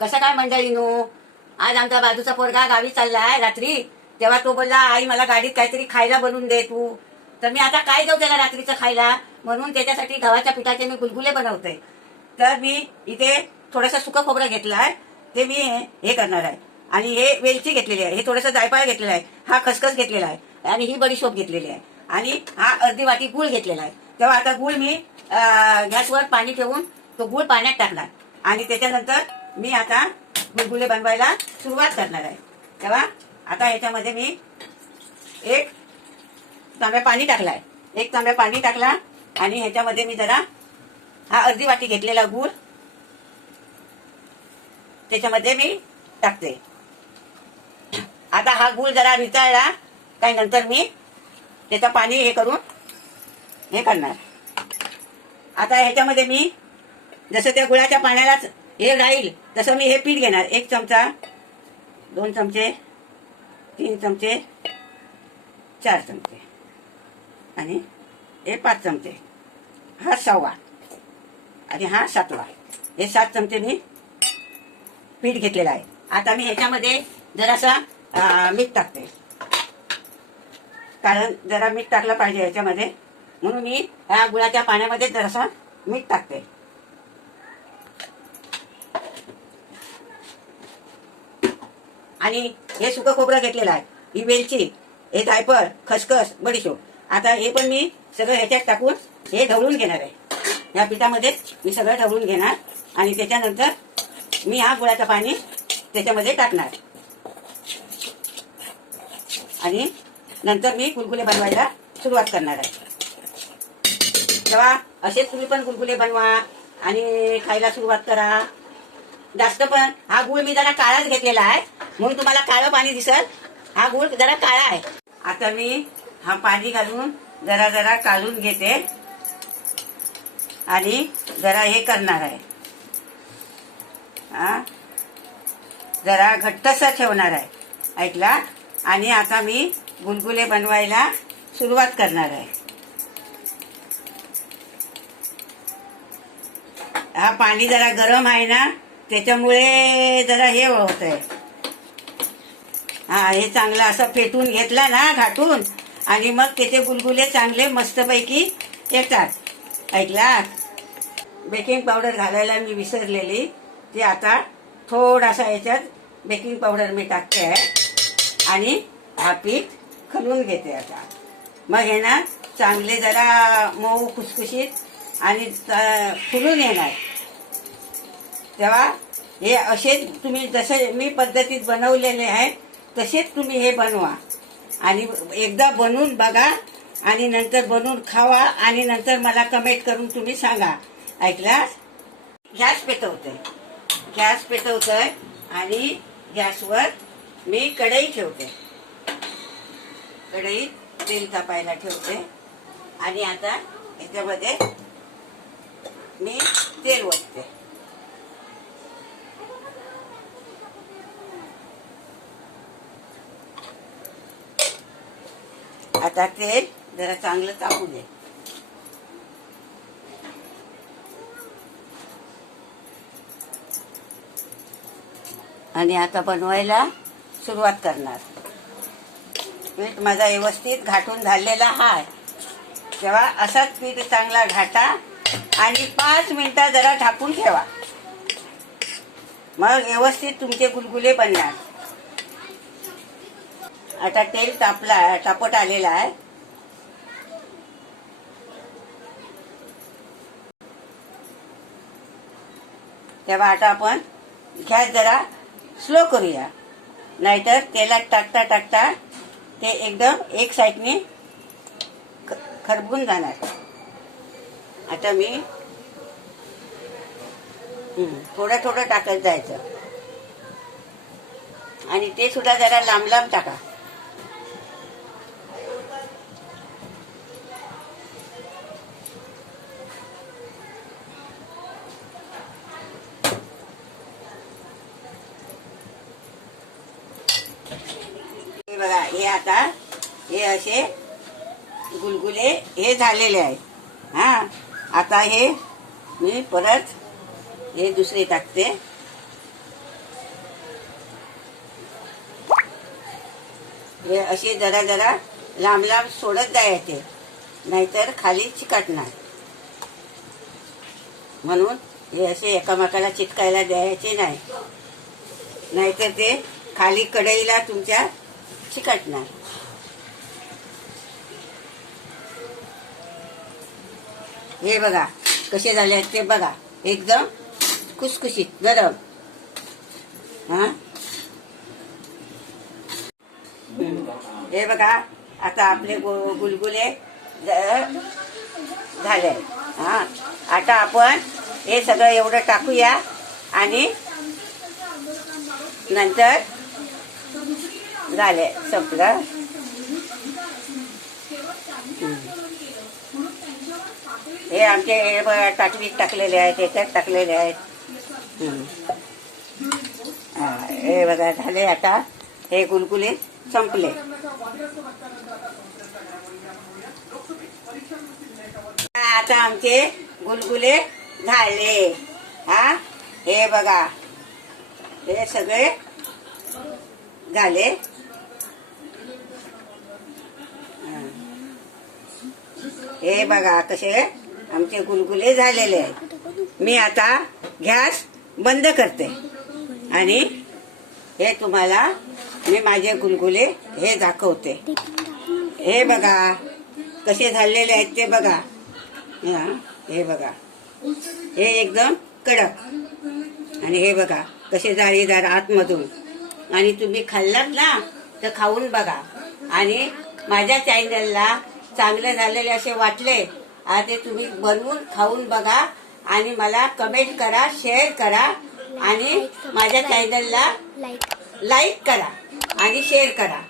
कसं काय मंडळीनो, आज आमचा बाजूचा पोरगा गावी चाललाय रात्री. तेव्हा तो बोलला, आई मला गाडीत काहीतरी खायला बनवून दे तू. तर मी आता काय देऊ त्याला रात्रीचं खायला, म्हणून त्याच्यासाठी गव्हाच्या पिठाचे मी गुलगुले बनवते. तर मी इथे थोडंसं सुकं खोबरं घेतलंय, ते मी हे करणार आहे. आणि हे वेलची घेतलेली आहे, हे थोडंसं जायफळ घेतलेलं आहे, हा खसखस घेतलेला आहे, आणि ही बडीशोप घेतलेली आहे, आणि हा अर्धी वाटी गूळ घेतलेला आहे. तेव्हा आता गूळ मी गॅसवर पाणी ठेवून तो गूळ पाण्यात टाकणार, आणि त्याच्यानंतर मी आता गुलगुले बनवायला सुरुवात करणार आहे. तेव्हा आता ह्याच्यामध्ये मी एक तांब्या पाणी टाकलाय, एक तांब्या पाणी टाकला, आणि ह्याच्यामध्ये मी जरा हा अर्धी वाटी घेतलेला गूळ त्याच्यामध्ये मी टाकते. आता हा गूळ जरा वितळला काय नंतर मी त्याचं पाणी हे करून हे करणार. आता ह्याच्यामध्ये मी जसं त्या गुळाच्या पाण्यालाच हे राहील तसं मी हे पीठ घेणार. 1 चमचा, 2 चमचे, 3 चमचे, 4 चमचे, आणि हे 5 चमचे, हा 6वा, आणि हा 7वा. हे 7 चमचे मी पीठ घेतलेलं आहे. आता मी ह्याच्यामध्ये जरासा मीठ टाकते, कारण जरा मीठ टाकलं पाहिजे ह्याच्यामध्ये, म्हणून मी ह्या गुळाच्या पाण्यामध्ये जरासा मीठ टाकते. आणि हे सुकं खोबरं घेतलेलं आहे, ही वेलची, हे जायफळ, खसखस, बडीशोप. आता हे पण मी सगळं ह्याच्यात टाकून हे ढवळून घेणार आहे. या पिठामध्ये मी सगळं ढवळून घेणार, आणि त्याच्यानंतर मी हा गुळाचं पाणी त्याच्यामध्ये टाकणार, आणि नंतर मी गुलगुले बनवायला सुरुवात करणार आहे. तेव्हा असेच तुम्ही पण गुलगुले बनवा आणि खायला सुरुवात करा. जास्त पण हा गूळ मी जरा काळाच घेतलेला आहे, म्हणून तुम्हाला काळं पाणी दिसत. हा गूळ जरा काळा आहे. आता मी हा पाणी घालून जरा जरा काढून घेते, आणि जरा हे करणार आहे, जरा घट्टसर ठेवणार आहे, ऐकला. आणि आता मी गुलगुले बनवायला सुरुवात करणार आहे. हा पाणी जरा गरम आहे ना, त्याच्यामुळे जरा हे होत आहे. हा, हे चांगलं असं फेटून घेतला ना घाटून, आणि मग त्याचे गुलगुले चांगले मस्तपैकी येतात, ऐकला. बेकिंग पावडर घालायला मी विसरलेली, ती आता थोडासा याच्यात बेकिंग पावडर मी टाकते आहे, आणि हा पीठ खलून घेते. आता मग हे ना चांगले जरा मऊ खुसखुशीत आणि फुलून येणार. तेव्हा हे असे तुम्ही जसे मी पद्धतीत बनवलेले आहे तसेच तुम्ही हे बनवा, आणि एकदा बनवून बघा, आणि नंतर बनवून खावा, आणि नंतर मला कमेंट करून तुम्ही सांगा, ऐकला. गॅस पेटवतोय, आणि गॅसवर मी कढई ठेवते. कढईत तेल तापायला ठेवते, आणि आता याच्यामध्ये मी तेल ओतते. आता तेल जरा चांगलं तापू दे. आणि आता बनवायला सुरुवात करणार. पीठ माझा व्यवस्थित घाटून झालेला आहे. तेव्हा असाच पीठ चांगला घाटा, आणि 5 मिनिटं जरा ढाकून ठेवा, मग व्यवस्थित तुमचे गुलगुले बनणार. आता तेल तापट आलेला आहे. तेव्हा आता आपण गॅस जरा स्लो करूया, नाहीतर तेलात टाकता टाकता ते एकदम एक साईडने खरबून जाणार. आता मी थोडं थोडं टाकत जायचं, आणि ते सुद्धा जरा लांब लांब टाका. बघा, हे आता हे असे गुलगुले हे झालेले आहे. हा, आता हे मी परत हे दुसरे टाकते, हे असे जरा जरा लांब लांब सोडत जायचे, नाहीतर खाली चिकटणार. म्हणून हे असे एकामेकाला चिटकायला द्यायचे नाही, नाहीतर ते खाली कढईला तुमच्या चिकटणार. हे बघा कसे झाले आहेत ते बघा, एकदम खुसखुशीत गरम. हा हे बघा आता आपले गुलगुले झाले. हा आता आपण हे सगळं एवढं टाकूया आणि नंतर झाले, संपलं. हे आमचे ताटलीत टाकलेले आहेत, याच्यात टाकलेले आहेत. हे बघा झाले. आता हे गुलगुले संपले. आता आमचे गुलगुले झाले. हा हे बघा हे सगळे झाले. हे बघा कसे आमचे गुलगुले झालेले आहेत. मी आता गॅस बंद करते आणि हे तुम्हाला मी माझे गुलगुले हे दाखवते. हे बघा कसे झालेले आहेत ते बघा. हे बघा हे एकदम कडक आणि हे बघा कसे जाळीदार आतमधून. आणि तुम्ही खाल्लात ना तर खाऊन बघा आणि माझ्या चॅनलला चांगले झालेले असे वाटले ते तुम्ही बनवून खाऊन बघा आणि मला कमेंट करा, शेअर करा आणि माझ्या चॅनलला लाईक करा आणि शेअर करा.